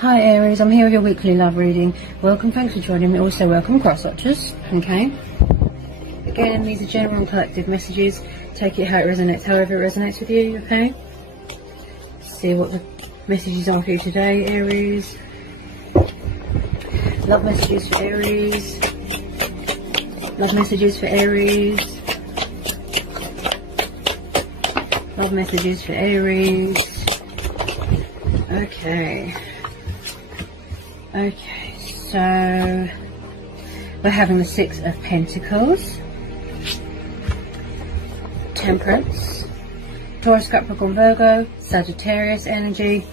Hi Aries, I'm here with your weekly love reading. Welcome, thanks for joining me. Also welcome cross-watchers, okay? Again, these are general and collective messages. Take it how it resonates, however it resonates with you, okay? See what the messages are for you today, Aries. Love messages for Aries. Love messages for Aries. Love messages for Aries. Okay, so we're having the Six of Pentacles, Temperance, Taurus, Capricorn, Virgo, Sagittarius energy,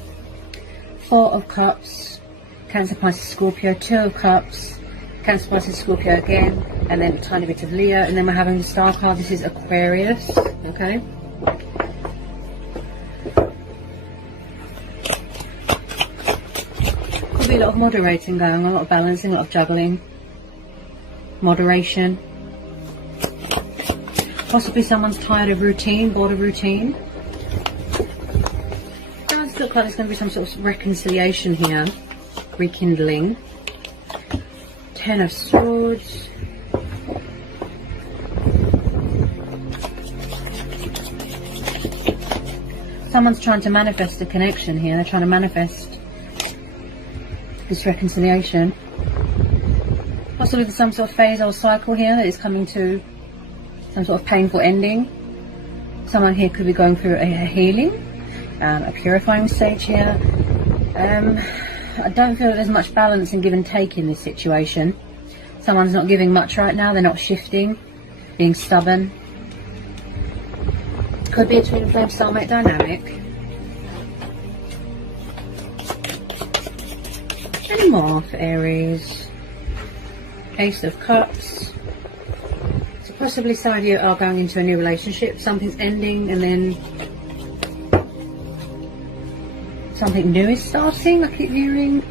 Four of Cups, Cancer, Pisces, Scorpio, Two of Cups, Cancer, Pisces, Scorpio again, and then a tiny bit of Leo, and then we're having the Star card. This is Aquarius, okay? Could be a lot of moderating going on, a lot of balancing, a lot of juggling, moderation. Possibly someone's tired of routine, bored of routine. It does look like there's going to be some sort of reconciliation here, rekindling. Ten of Swords. Someone's trying to manifest a connection here. They're trying to manifest this reconciliation. Possibly there's some sort of phase or cycle here that is coming to some sort of painful ending. Someone here could be going through a healing, a purifying stage here. I don't feel that there's much balance in give and take in this situation. Someone's not giving much right now. They're not shifting, being stubborn. Could be a twin flame soulmate dynamic. Any more for Aries? Ace of Cups. So possibly some of you are going into a new relationship. Something's ending and then something new is starting, I keep hearing.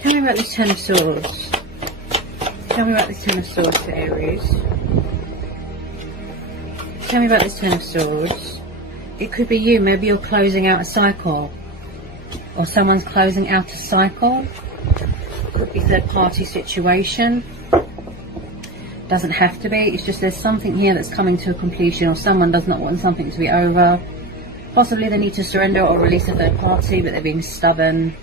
Tell me about this Ten of Swords. Tell me about this Ten of Swords for Aries. Tell me about this Ten of Swords. It could be you. Maybe you're closing out a cycle. Or someone's closing out a cycle. Could be third party situation. Doesn't have to be. It's just there's something here that's coming to a completion, or someone does not want something to be over. Possibly they need to surrender or release a third party, but they're being stubborn.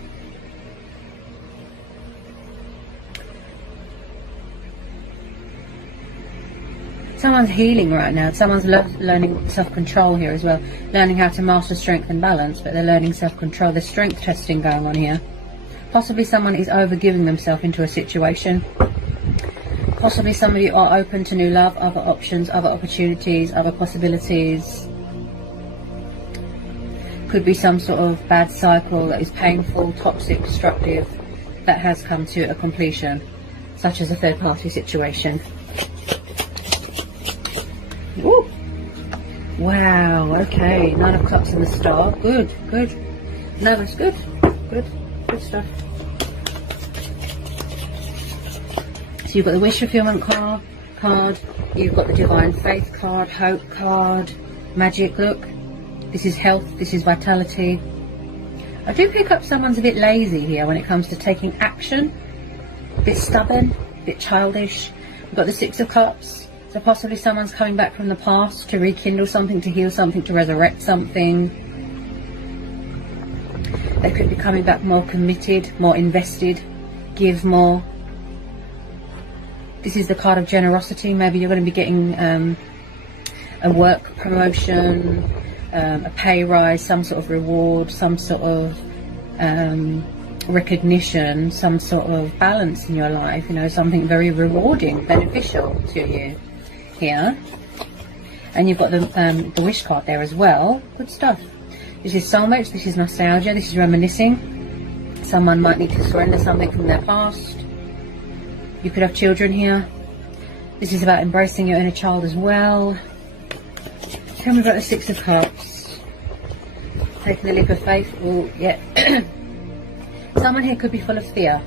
Someone's healing right now. Someone's learning self-control here as well. Learning how to master strength and balance, but they're learning self-control. There's strength testing going on here. Possibly someone is over-giving themselves into a situation. Possibly some of you are open to new love, other options, other opportunities, other possibilities. Could be some sort of bad cycle that is painful, toxic, destructive, that has come to a completion, such as a third-party situation. Ooh. Wow, okay, Nine of Cups and the Star. Good, good. No, that's good. Good, good stuff. So you've got the Wish Fulfillment card, you've got the Divine Faith card, Hope card, Magic. Look, this is health, this is vitality. I do pick up someone's a bit lazy here when it comes to taking action. A bit stubborn, a bit childish. We've got the Six of Cups. So possibly someone's coming back from the past to rekindle something, to heal something, to resurrect something. They could be coming back more committed, more invested, give more. This is the card of generosity. Maybe you're going to be getting a work promotion, a pay rise, some sort of reward, some sort of recognition, some sort of balance in your life, you know, something very rewarding, beneficial to you here. And you've got the Wish card there as well. Good stuff. This is soulmates, this is nostalgia, this is reminiscing. Someone might need to surrender something from their past. You could have children here. This is about embracing your inner child as well. Tell me about the Six of Cups. Taking the leap of faith. Oh, yeah. Someone here could be full of fear.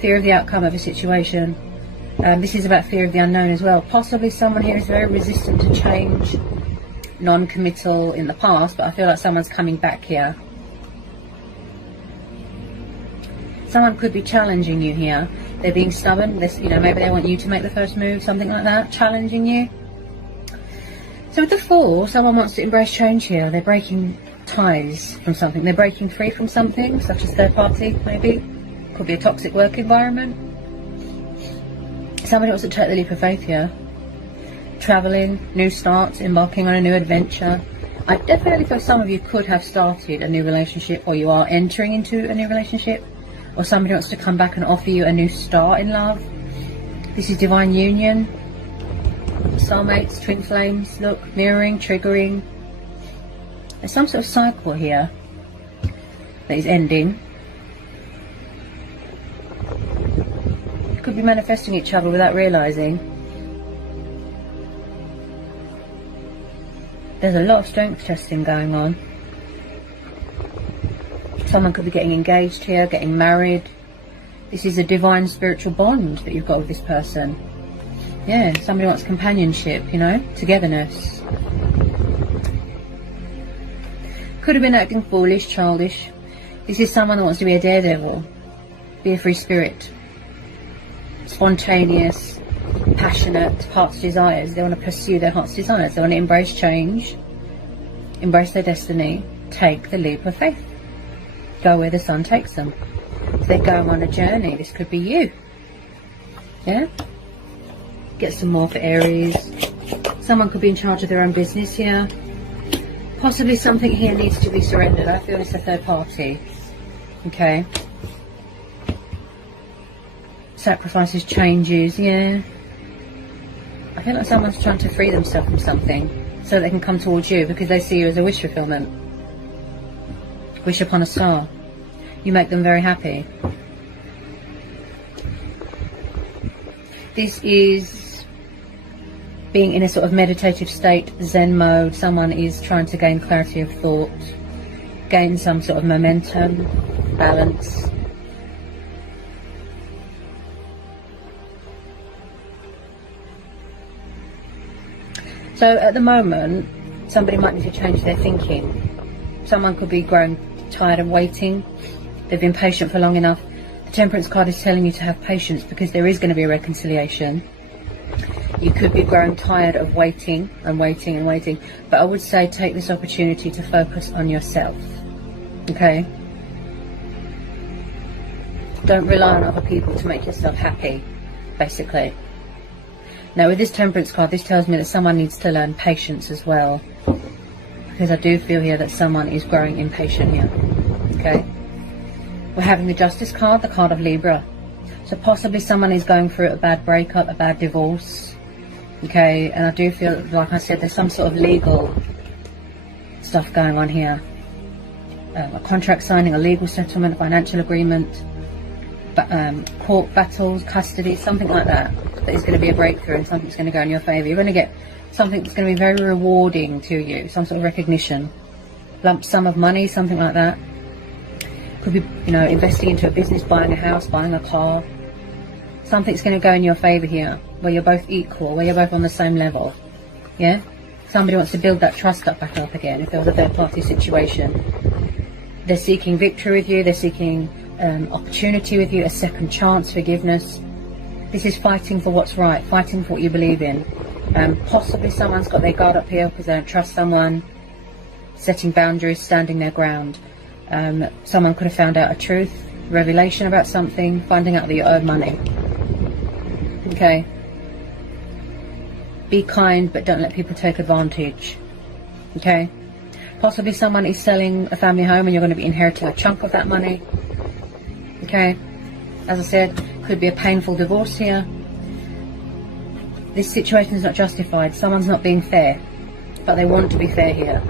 Fear of the outcome of a situation. This is about fear of the unknown as well. Possibly someone here is very resistant to change. non-committal in the past, but I feel like someone's coming back here. Someone could be challenging you here. They're being stubborn. Maybe they want you to make the first move, something like that, challenging you. So with the Fool, someone wants to embrace change here. They're breaking ties from something. They're breaking free from something, such as third party, maybe. Could be a toxic work environment. Somebody wants to take the leap of faith here. Traveling, new starts, embarking on a new adventure. I definitely feel some of you could have started a new relationship, or you are entering into a new relationship, or somebody wants to come back and offer you a new start in love. This is divine union. Soulmates, twin flames, look, mirroring, triggering. There's some sort of cycle here that is ending. You could be manifesting each other without realizing. There's a lot of strength testing going on. Someone could be getting engaged here, getting married. This is a divine spiritual bond that you've got with this person. Yeah, somebody wants companionship, togetherness. Could have been acting foolish, childish. This is someone that wants to be a daredevil, be a free spirit, spontaneous, passionate, heart's desires. They want to pursue their heart's desires. They want to embrace change, embrace their destiny, take the leap of faith, go where the sun takes them. If they're going on a journey, this could be you. Yeah? Get some more for Aries. Someone could be in charge of their own business here. Possibly something here needs to be surrendered. I feel it's a third party. Okay. Sacrifices, changes, yeah. I feel like someone's trying to free themselves from something so they can come towards you because they see you as a wish fulfillment. Wish upon a star. You make them very happy. This is being in a sort of meditative state, Zen mode. Someone is trying to gain clarity of thought, gain some sort of momentum, balance. So at the moment, somebody might need to change their thinking. Someone could be growing tired of waiting. They've been patient for long enough. The Temperance card is telling you to have patience because there is going to be a reconciliation. You could be growing tired of waiting and waiting and waiting. But I would say take this opportunity to focus on yourself. Okay? Don't rely on other people to make yourself happy, basically. Now with this Temperance card, this tells me that someone needs to learn patience as well. Because I do feel here that someone is growing impatient here. Okay? We're having the Justice card, the card of Libra. So possibly someone is going through a bad breakup, a bad divorce. Okay, and I do feel, like I said, there's some sort of legal stuff going on here. A contract signing, a legal settlement, financial agreement, court battles, custody, something like that. That is going to be a breakthrough and something's going to go in your favour. You're going to get something that's going to be very rewarding to you, some sort of recognition. Lump sum of money, something like that. Could be, investing into a business, buying a house, buying a car. Something's going to go in your favour here, where you're both equal, where you're both on the same level. Yeah? Somebody wants to build that trust back up again if there was a third party situation. They're seeking victory with you, they're seeking opportunity with you, a second chance, forgiveness. This is fighting for what's right, fighting for what you believe in. Possibly someone's got their guard up here because they don't trust someone. Setting boundaries, standing their ground. Someone could have found out a truth, revelation about something, finding out that you owe money. Okay. Be kind, but don't let people take advantage. Okay. Possibly someone is selling a family home and you're going to be inheriting a chunk of that money. Okay. As I said, could be a painful divorce here. This situation is not justified. Someone's not being fair, but they want to be fair here.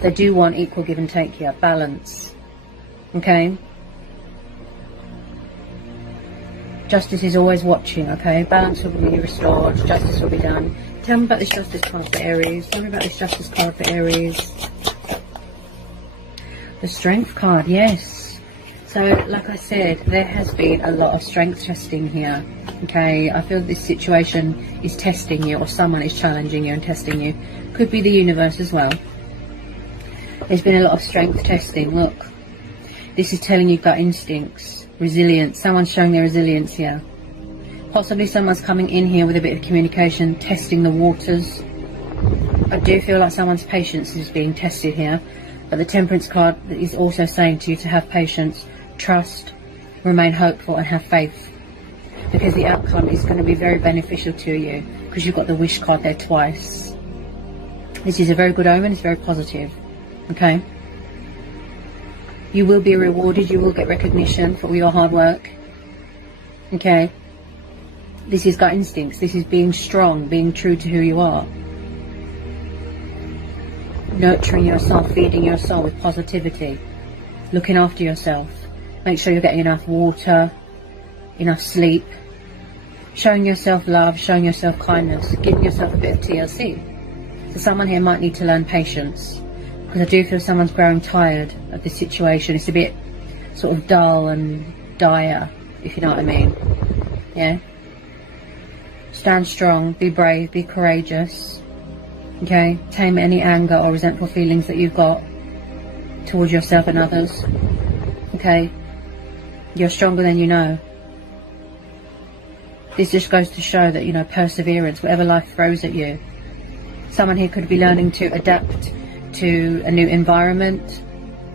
They do want equal give and take here, balance. Okay. Justice is always watching, okay? Balance will be restored, justice will be done. Tell me about this Justice card for Aries. Tell me about this Justice card for Aries. The Strength card, yes. So, like I said, there has been a lot of strength testing here. Okay, I feel this situation is testing you, or someone is challenging you and testing you. Could be the universe as well. There's been a lot of strength testing. Look, this is telling you gut instincts, resilience. Someone's showing their resilience here. Possibly someone's coming in here with a bit of communication, testing the waters. I do feel like someone's patience is being tested here. But the Temperance card is also saying to you to have patience, trust, remain hopeful and have faith. Because the outcome is going to be very beneficial to you. Because you've got the Wish card there twice. This is a very good omen. It's very positive. Okay? You will be rewarded. You will get recognition for all your hard work. Okay? This is gut instincts. This is being strong, being true to who you are. Nurturing yourself, feeding your soul with positivity. Looking after yourself. Make sure you're getting enough water, enough sleep. Showing yourself love, showing yourself kindness. Giving yourself a bit of TLC. So someone here might need to learn patience. Because I do feel someone's growing tired of this situation. It's a bit sort of dull and dire, if you know what I mean. Yeah? Stand strong, be brave, be courageous. Okay? Tame any anger or resentful feelings that you've got towards yourself and others. Okay? You're stronger than you know. This just goes to show that, you know, perseverance, whatever life throws at you. Someone here could be learning to adapt to a new environment,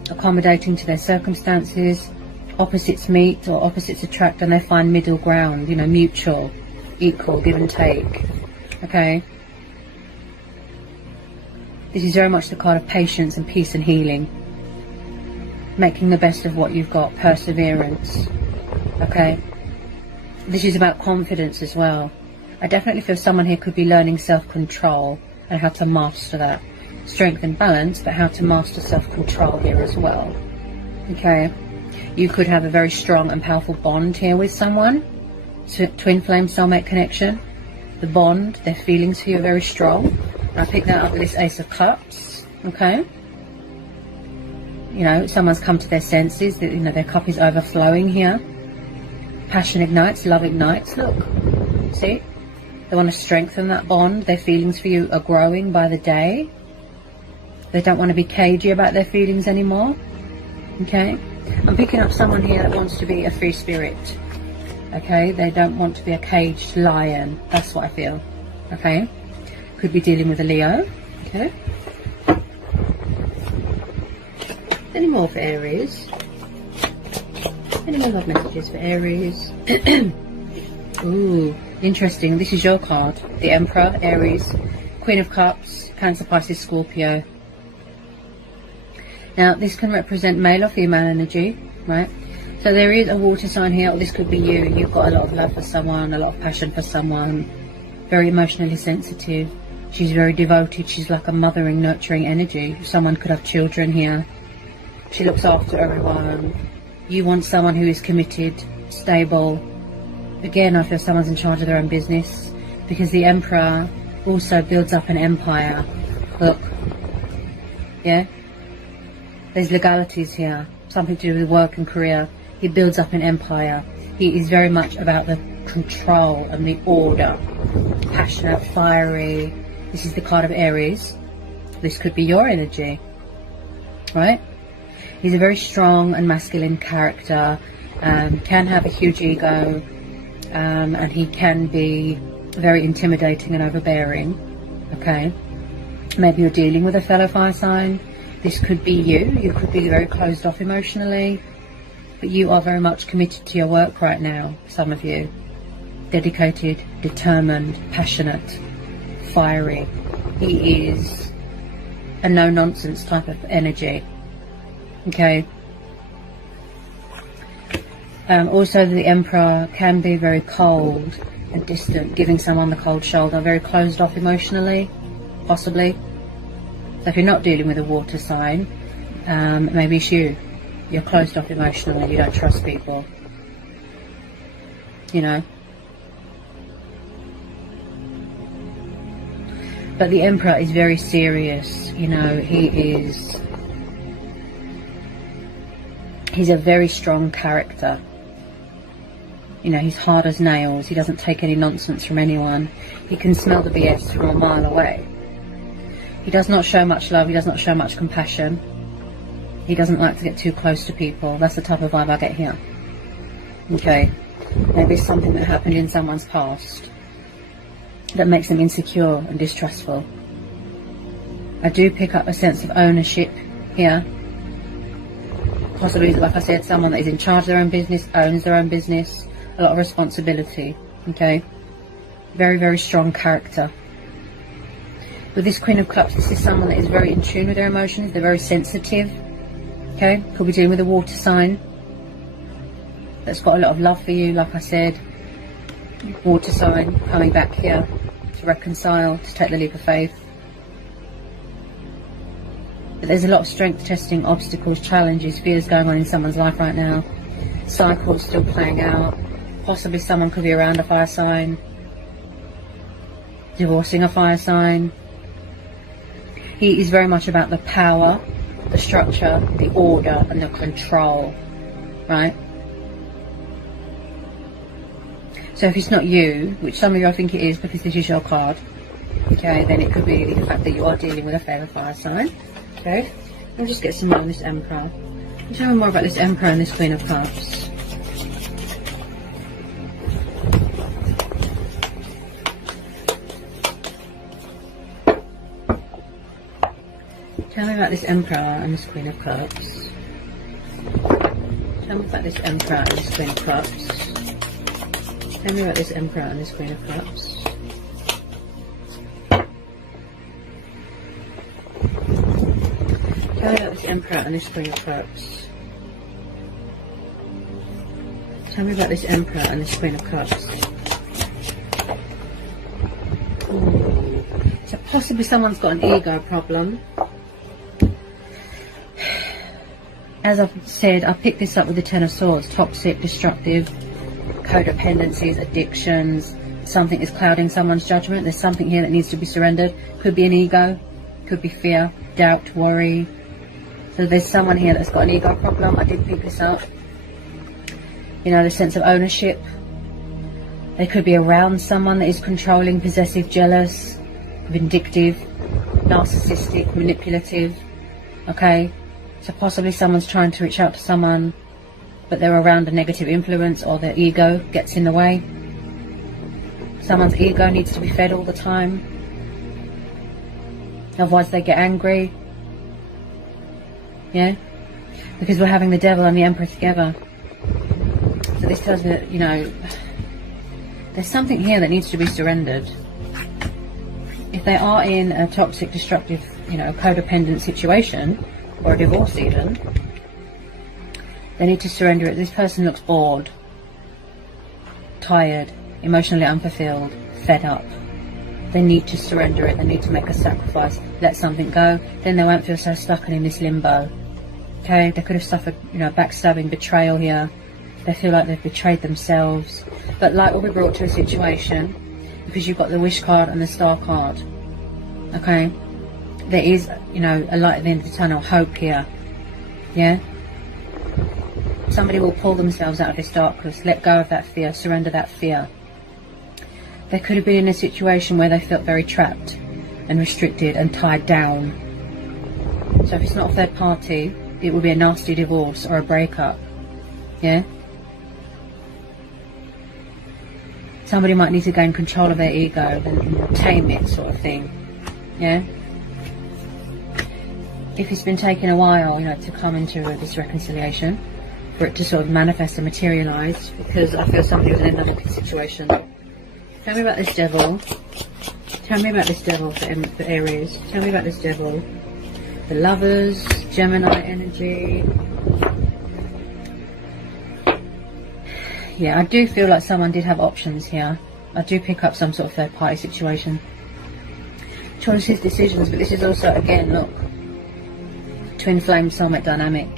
accommodating to their circumstances. Opposites meet or opposites attract and they find middle ground, you know, mutual, equal, give and take. Okay? This is very much the card of patience and peace and healing. Making the best of what you've got, perseverance. Okay? This is about confidence as well. I definitely feel someone here could be learning self-control and how to master that. Strength and balance, but how to master self-control here as well. Okay? You could have a very strong and powerful bond here with someone. Twin flame soulmate connection. The bond, their feelings for you are very strong. I picked that up with this Ace of Cups. Okay? You know, someone's come to their senses. You know, their cup is overflowing here. Passion ignites, love ignites. Look. See? They want to strengthen that bond. Their feelings for you are growing by the day. They don't want to be cagey about their feelings anymore. Okay? I'm picking up someone here that wants to be a free spirit. Okay? They don't want to be a caged lion. That's what I feel. Okay? Could be dealing with a Leo. Okay? Any more for Aries? Any more love messages for Aries? Ooh, interesting. This is your card. The Emperor, Aries, Queen of Cups, Cancer, Pisces, Scorpio. Now, this can represent male or female energy, right? So there is a water sign here, or this could be you. You've got a lot of love for someone, a lot of passion for someone. Very emotionally sensitive. She's very devoted. She's like a mothering, nurturing energy. Someone could have children here. She looks after everyone. You want someone who is committed, stable. Again, I feel someone's in charge of their own business. Because the Emperor also builds up an empire. Look. Yeah? There's legalities here. Something to do with work and career. He builds up an empire. He is very much about the control and the order. Passionate, fiery. This is the card of Aries. This could be your energy. Right? He's a very strong and masculine character. Can have a huge ego. And he can be very intimidating and overbearing. Okay? Maybe you're dealing with a fellow fire sign. This could be you. You could be very closed off emotionally. But you are very much committed to your work right now, some of you. Dedicated, determined, passionate, fiery. He is a no-nonsense type of energy. Okay. Also, the Emperor can be very cold and distant, giving someone the cold shoulder. Very closed off emotionally, possibly. So if you're not dealing with a water sign, maybe it's you. You're closed off emotionally, you don't trust people. You know. But the Emperor is very serious, you know, he He's a very strong character. You know, he's hard as nails. He doesn't take any nonsense from anyone. He can smell the BS from a mile away. He does not show much love. He does not show much compassion. He doesn't like to get too close to people. That's the type of vibe I get here. Okay. Maybe it's something that happened in someone's past that makes them insecure and distrustful. I do pick up a sense of ownership here. Possibly, like I said, someone that is in charge of their own business, owns their own business. A lot of responsibility. Okay. Very, very strong character. With this Queen of Cups, this is someone that is very in tune with their emotions. They're very sensitive. Okay. Could be dealing with a water sign that's got a lot of love for you, like I said. Water sign coming back here to reconcile, to take the leap of faith. But there's a lot of strength testing, obstacles, challenges, fears going on in someone's life right now. Cycles still playing out. Possibly someone could be around a fire sign, divorcing a fire sign. He is very much about the power, the structure, the order, and the control, right? So if it's not you, which some of you I think it is because this is your card, okay, then it could be the fact that you are dealing with a favourite fire sign, okay? I'll just get some more on this Emperor. Tell me more about this Emperor and this Queen of Cups. Tell me about this Emperor and this Queen of Cups. Tell me about this Emperor and this Queen of Cups. Tell me about this Emperor and this Queen of Cups. Tell me about this Emperor and this Queen of Cups. Tell me about this Emperor and this Queen of Cups. Ooh. So possibly someone's got an ego problem. As I've said, I picked this up with the Ten of Swords. Toxic, destructive, codependencies, addictions. Something is clouding someone's judgment. There's something here that needs to be surrendered. Could be an ego, could be fear, doubt, worry. So there's someone here that's got an ego problem. I did pick this up. You know, the sense of ownership. They could be around someone that is controlling, possessive, jealous, vindictive, narcissistic, manipulative. Okay? So possibly someone's trying to reach out to someone, but they're around a negative influence, or their ego gets in the way. Someone's ego needs to be fed all the time. Otherwise they get angry. Yeah? Because we're having the Devil and the Emperor together. So this tells me that, you know, there's something here that needs to be surrendered. If they are in a toxic, destructive, you know, codependent situation, or a divorce even, they need to surrender it. This person looks bored, tired, emotionally unfulfilled, fed up. They need to surrender it. They need to make a sacrifice, let something go. Then they won't feel so stuck and in this limbo. Okay, they could have suffered, you know, backstabbing, betrayal here. They feel like they've betrayed themselves. But light will be brought to a situation, because you've got the Wish card and the Star card. Okay, there is, you know, a light at the end of the tunnel, hope here. Yeah. Somebody will pull themselves out of this darkness, let go of that fear, surrender that fear. They could have been in a situation where they felt very trapped and restricted and tied down. So if it's not a third party, it will be a nasty divorce or a breakup. Yeah. Somebody might need to gain control of their ego and tame it, sort of thing. Yeah. If it's been taking a while, you know, to come into this reconciliation, for it to sort of manifest and materialise, because I feel somebody was in another situation. Tell me about this Devil. Tell me about this Devil for Aries. Tell me about this Devil. The Lovers, Gemini energy. Yeah, I do feel like someone did have options here. I do pick up some sort of third party situation. Choices, decisions, but this is also, again, look, twin flame soulmate dynamic.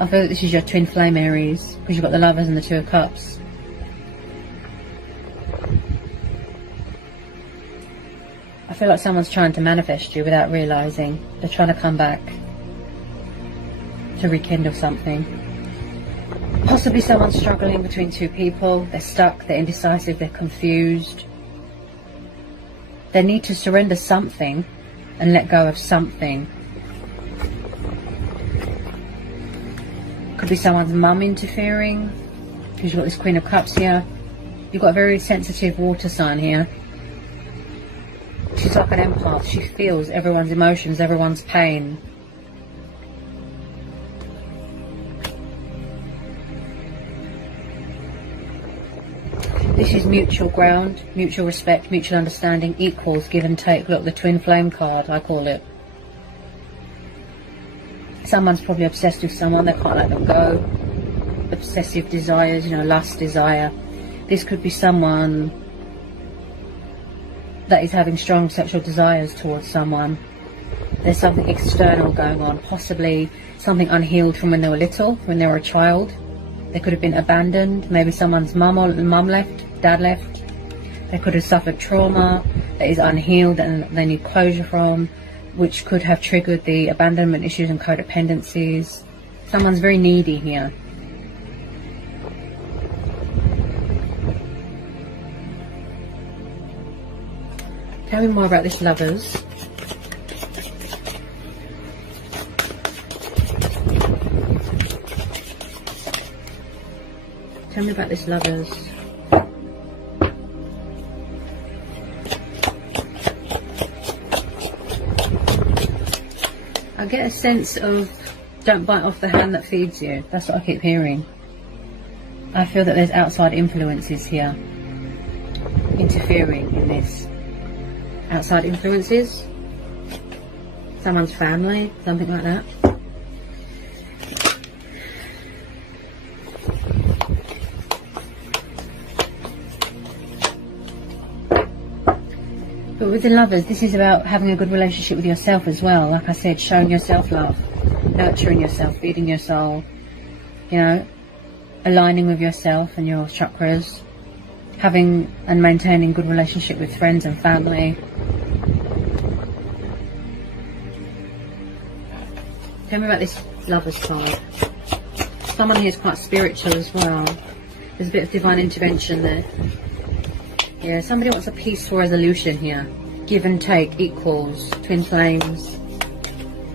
I feel that this is your twin flame Aries, because you've got the Lovers and the Two of Cups. I feel like someone's trying to manifest you without realising. They're trying to come back. to rekindle something. Possibly someone's struggling between two people. They're stuck, they're indecisive, they're confused. They need to surrender something and let go of something. Could be someone's mum interfering, because you've got this Queen of Cups here. You've got a very sensitive water sign here. She's like an empath. She feels everyone's emotions, everyone's pain. This is mutual ground, mutual respect, mutual understanding, equals, give and take. Look, the twin flame card, I call it. Someone's probably obsessed with someone, they can't let them go. Obsessive desires, you know, lust, desire. This could be someone that is having strong sexual desires towards someone. There's something external going on, possibly something unhealed from when they were little, when they were a child. They could have been abandoned, maybe someone's mum left, dad left. They could have suffered trauma that is unhealed and they need closure from, which could have triggered the abandonment issues and codependencies. Someone's very needy here. Tell me more about this Lovers. Tell me about this Lovers. I get a sense of don't bite off the hand that feeds you. That's what I keep hearing. I feel that there's outside influences here interfering in this. Outside influences, someone's family, something like that. But with the Lovers, this is about having a good relationship with yourself as well. Like I said, showing yourself love, nurturing yourself, feeding your soul, you know, aligning with yourself and your chakras, having and maintaining good relationship with friends and family. Tell me about this Lovers card. Someone here is quite spiritual as well. There's a bit of divine intervention there. Yeah, somebody wants a peaceful resolution here. Give and take, equals, twin flames.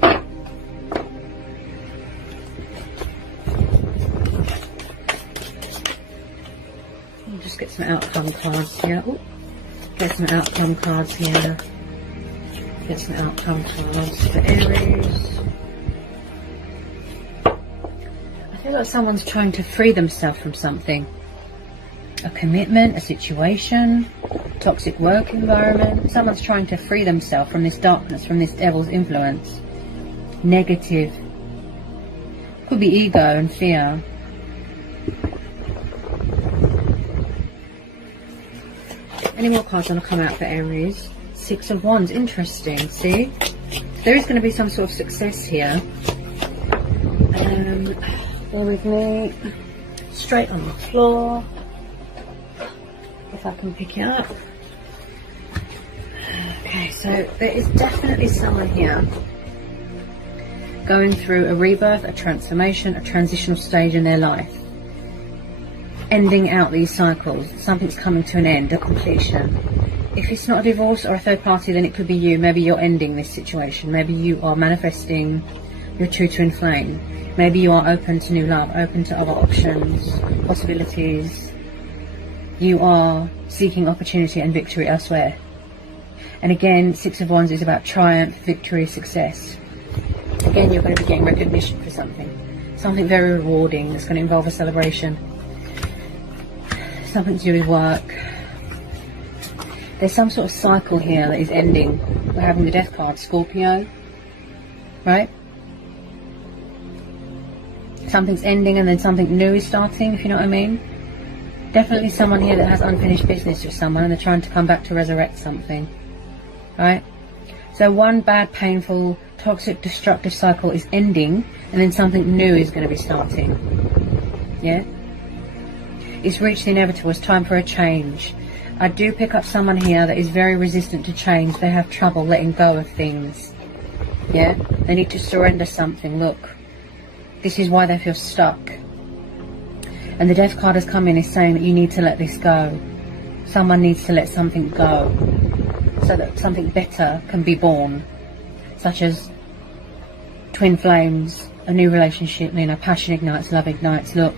I'll just get some outcome cards here. Ooh. Get some outcome cards here. Get some outcome cards for Aries. I feel like someone's trying to free themselves from something. A commitment, a situation, toxic work environment. Someone's trying to free themselves from this darkness, from this devil's influence. Negative. Could be ego and fear. Any more cards want to come out for Aries? Six of Wands. Interesting. See? There is going to be some sort of success here. Bear with me. Straight on the floor. If I can pick it up. Okay, so there is definitely someone here going through a rebirth, a transformation, a transitional stage in their life. Ending out these cycles. Something's coming to an end, a completion. If it's not a divorce or a third party, then it could be you. Maybe you're ending this situation. Maybe you are manifesting your true twin flame. Maybe you are open to new love, open to other options, possibilities. You are seeking opportunity and victory elsewhere. And again, Six of Wands is about triumph, victory, success. Again, you're going to be getting recognition for something. Something very rewarding that's going to involve a celebration. Something to do with work. There's some sort of cycle here that is ending. We're having the Death card, Scorpio. Right? Something's ending and then something new is starting, if you know what I mean. Definitely someone here that has unfinished business with someone and they're trying to come back to resurrect something. Right? So one bad, painful, toxic, destructive cycle is ending and then something new is going to be starting. Yeah? It's reached the inevitable. It's time for a change. I do pick up someone here that is very resistant to change. They have trouble letting go of things. Yeah? They need to surrender something. Look. This is why they feel stuck. And the Death card has come in, is saying that you need to let this go. Someone needs to let something go so that something better can be born, such as twin flames, a new relationship, you know, passion ignites, love ignites. Look,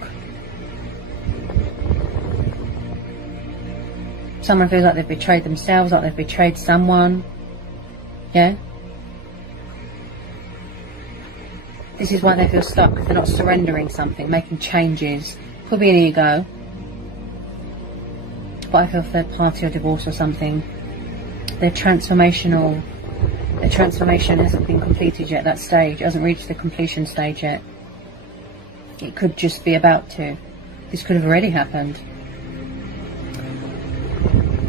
someone feels like they've betrayed themselves, like they've betrayed someone. Yeah, this is why they feel stuck. They're not surrendering something, making changes. Could be an ego, but I feel third party or divorce or something. Their transformational, their transformation hasn't been completed yet. That stage hasn't reached the completion stage yet. It could just be about to. This could have already happened.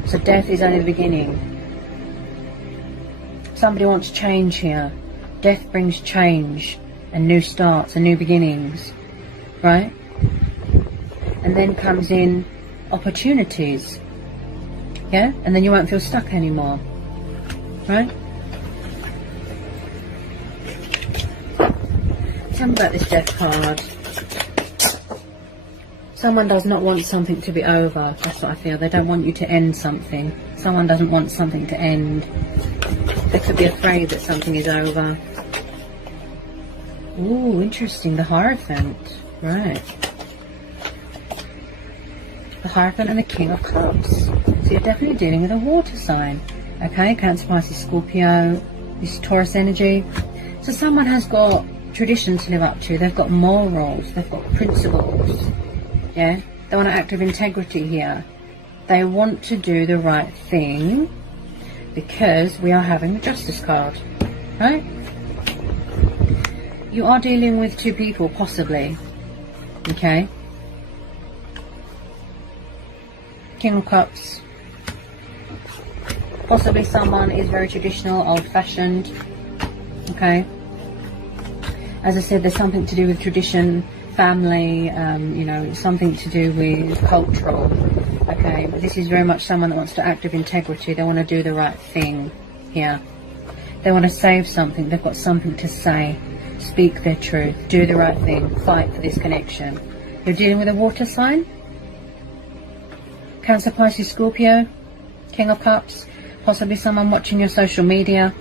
So death is only the beginning. Somebody wants change here. Death brings change and new starts and new beginnings, right? And then comes in opportunities, yeah? And then you won't feel stuck anymore, right? Tell me about this Death card. Someone does not want something to be over. That's what I feel. They don't want you to end something. Someone doesn't want something to end. They could be afraid that something is over. Ooh, interesting. The Hierophant. Right. The Hierophant and the King of Cups. So you're definitely dealing with a water sign. Okay, Cancer, Pisces, Scorpio. This Taurus energy. So someone has got tradition to live up to. They've got morals. They've got principles. Yeah, they want to act with integrity here. They want to do the right thing because we are having the Justice card, right? You are dealing with two people, possibly. Okay. King of Cups. Possibly someone is very traditional, old-fashioned. Okay. As I said, there's something to do with tradition, family, you know, something to do with cultural. Okay, but this is very much someone that wants to act with integrity. They want to do the right thing here. They want to save something. They've got something to say. Speak their truth. Do the right thing. Fight for this connection. You're dealing with a water sign. Cancer, Pisces, Scorpio. King of Cups. Possibly someone watching your social media.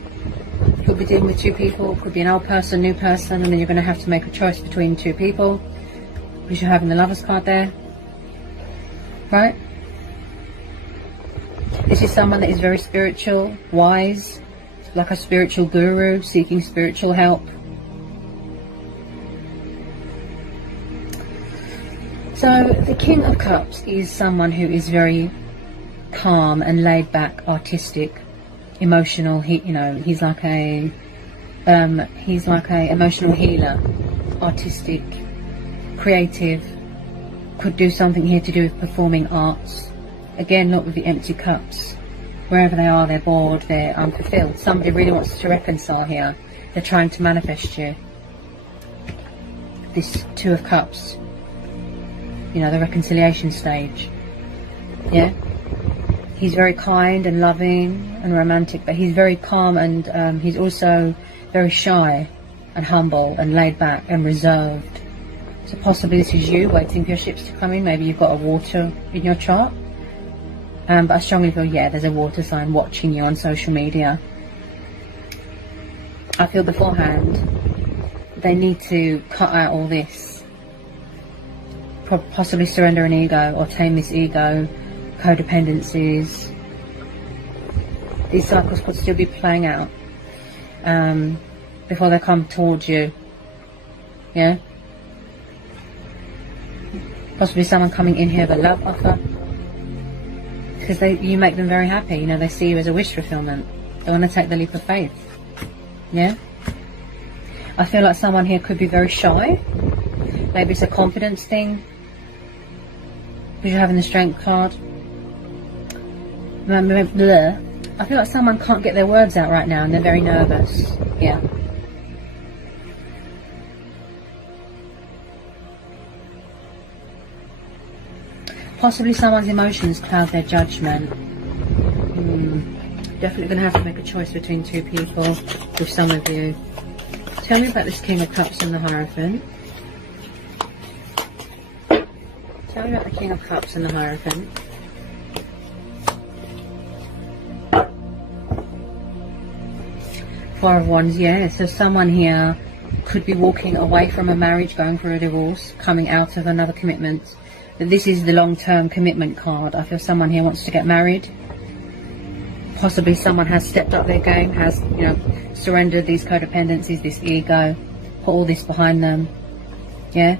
Could be dealing with two people. Could be an old person, new person, and then you're going to have to make a choice between two people. Because you're having the Lovers card there. Right? This is someone that is very spiritual, wise, like a spiritual guru, seeking spiritual help. So the King of Cups is someone who is very calm and laid back, artistic, emotional. He's like a emotional healer, artistic, creative. Could do something here to do with performing arts. Again, look with the empty cups. Wherever they are, they're bored, they're unfulfilled. Somebody really wants to reconcile here. They're trying to manifest you. This Two of Cups. You know, the reconciliation stage. Yeah? He's very kind and loving and romantic, but he's very calm and he's also very shy and humble and laid back and reserved. So possibly this is you waiting for your ships to come in. Maybe you've got a water in your chart. But I strongly feel, yeah, there's a water sign watching you on social media. I feel beforehand they need to cut out all this. Possibly surrender an ego or tame this ego, codependencies. These cycles could still be playing out before they come towards you. Yeah? Possibly someone coming in here with a love offer. Because you make them very happy. You know, they see you as a wish fulfillment. They want to take the leap of faith. Yeah? I feel like someone here could be very shy. Maybe it's a confidence thing. Because you're having the Strength card. I feel like someone can't get their words out right now and they're very nervous. Yeah. Possibly someone's emotions cloud their judgment. Definitely going to have to make a choice between two people with some of you. Tell me about this King of Cups and the Hierophant. Tell me about the King of Cups and the Hierophant. Four of Wands, yeah. So someone here could be walking away from a marriage, going for a divorce, coming out of another commitment. But this is the long-term commitment card. I feel someone here wants to get married. Possibly someone has stepped up their game, has, you know, surrendered these codependencies, this ego, put all this behind them. Yeah?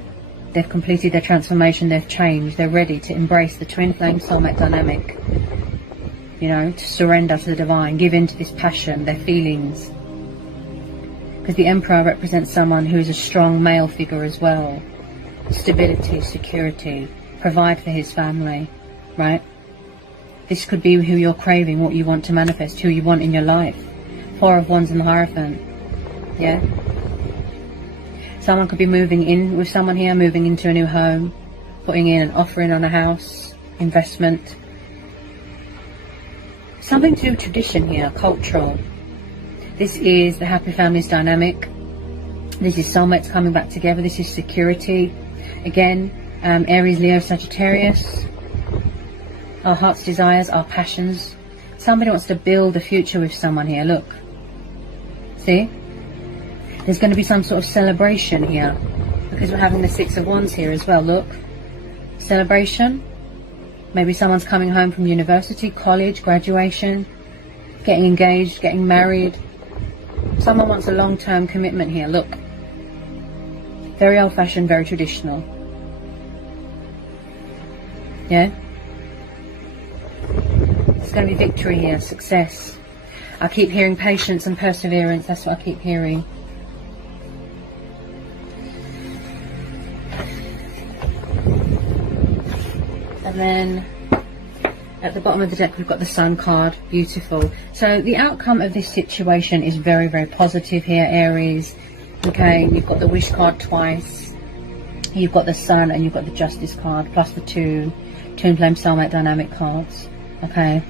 They've completed their transformation, they've changed, they're ready to embrace the twin flame soulmate dynamic. You know, to surrender to the divine, give in to this passion, their feelings. Because the Emperor represents someone who is a strong male figure as well. Stability, security, provide for his family, right? This could be who you're craving, what you want to manifest, who you want in your life. Four of Wands and the Hierophant, yeah? Someone could be moving in with someone here, moving into a new home, putting in an offering on a house, investment. Something to do with tradition here, cultural. This is the happy families dynamic. This is soulmates coming back together. This is security. Again, Aries, Leo, Sagittarius. Our heart's desires, our passions. Somebody wants to build a future with someone here. Look. See? There's going to be some sort of celebration here. Because we're having the Six of Wands here as well. Look. Celebration. Maybe someone's coming home from university, college, graduation. Getting engaged, getting married. Someone wants a long-term commitment here. Look. Very old-fashioned, very traditional. Yeah? There's going to be victory here, success. I keep hearing patience and perseverance. That's what I keep hearing. And then at the bottom of the deck we've got the Sun card. Beautiful. So the outcome of this situation is very, very positive here, Aries. Okay, you've got the Wish card twice. You've got the Sun and you've got the Justice card, plus the two Twin Flame Soulmate Dynamic cards. Okay.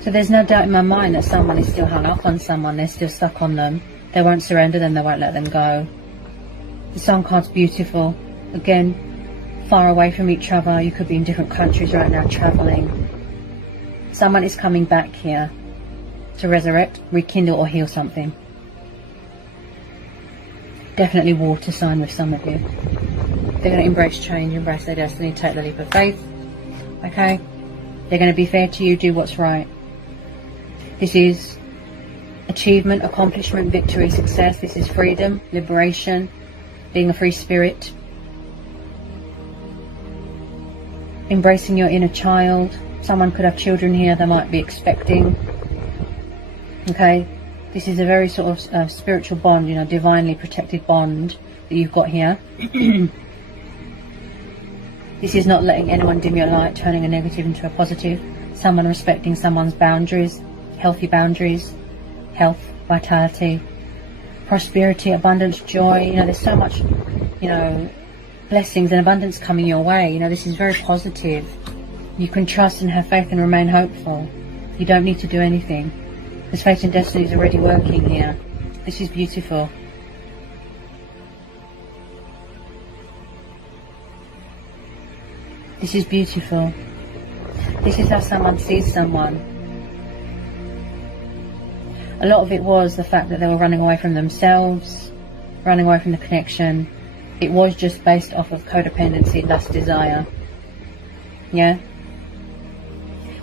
So there's no doubt in my mind that someone is still hung up on someone. They're still stuck on them. They won't surrender them. They won't let them go. The Sun card's beautiful. Again, far away from each other. You could be in different countries right now, traveling. Someone is coming back here to resurrect, rekindle or heal something. Definitely water sign with some of you. They're going to embrace change, embrace their destiny, take the leap of faith. Okay? They're going to be fair to you, do what's right. This is achievement, accomplishment, victory, success. This is freedom, liberation, being a free spirit. Embracing your inner child. Someone could have children here, they might be expecting. Okay? This is a very sort of spiritual bond, you know, divinely protected bond that you've got here. This is not letting anyone dim your light, turning a negative into a positive. Someone respecting someone's boundaries, healthy boundaries, health, vitality, prosperity, abundance, joy. You know, there's so much, you know, blessings and abundance coming your way. You know, this is very positive. You can trust and have faith and remain hopeful. You don't need to do anything. Because fate and destiny is already working here. This is beautiful. This is beautiful. This is how someone sees someone. A lot of it was the fact that they were running away from themselves, running away from the connection. It was just based off of codependency, lust, desire. Yeah?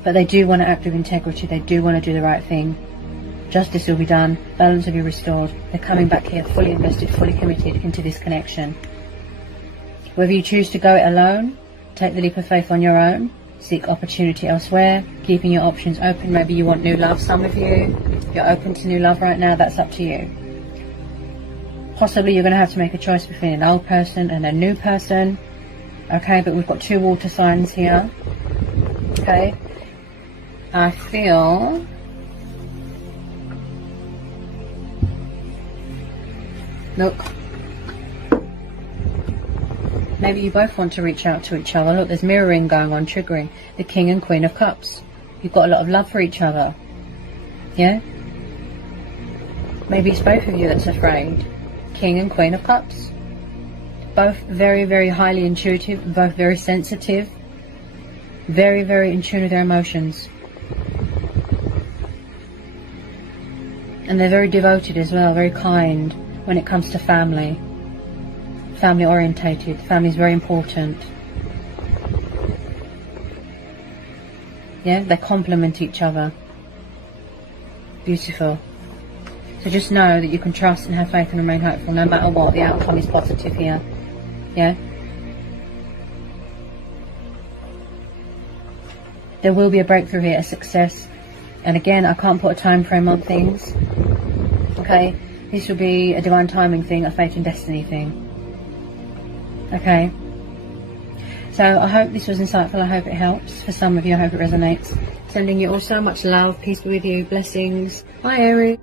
But they do want to act with integrity. They do want to do the right thing. Justice will be done. Balance will be restored. They're coming back here fully invested, fully committed into this connection. Whether you choose to go it alone, take the leap of faith on your own, seek opportunity elsewhere, keeping your options open. Maybe you want new love, some of you. You're open to new love right now. That's up to you. Possibly you're going to have to make a choice between an old person and a new person. Okay, but we've got two water signs here. Okay. I feel... Look. Maybe you both want to reach out to each other. Look, there's mirroring going on, triggering. The King and Queen of Cups. You've got a lot of love for each other. Yeah? Maybe it's both of you that's afraid. King and Queen of Cups. both very, very highly intuitive, both very sensitive, very, very in tune with their emotions. And they're very devoted as well, very kind when it comes to family. Family orientated. Family is very important. Yeah, they complement each other. Beautiful. So just know that you can trust and have faith and remain hopeful no matter what. The outcome is positive here. Yeah. There will be a breakthrough here, a success. And again, I can't put a time frame on things. Okay. This will be a divine timing thing, a fate and destiny thing. Okay. So I hope this was insightful. I hope it helps. For some of you, I hope it resonates. Sending you all so much love. Peace be with you. Blessings. Bye, Aries.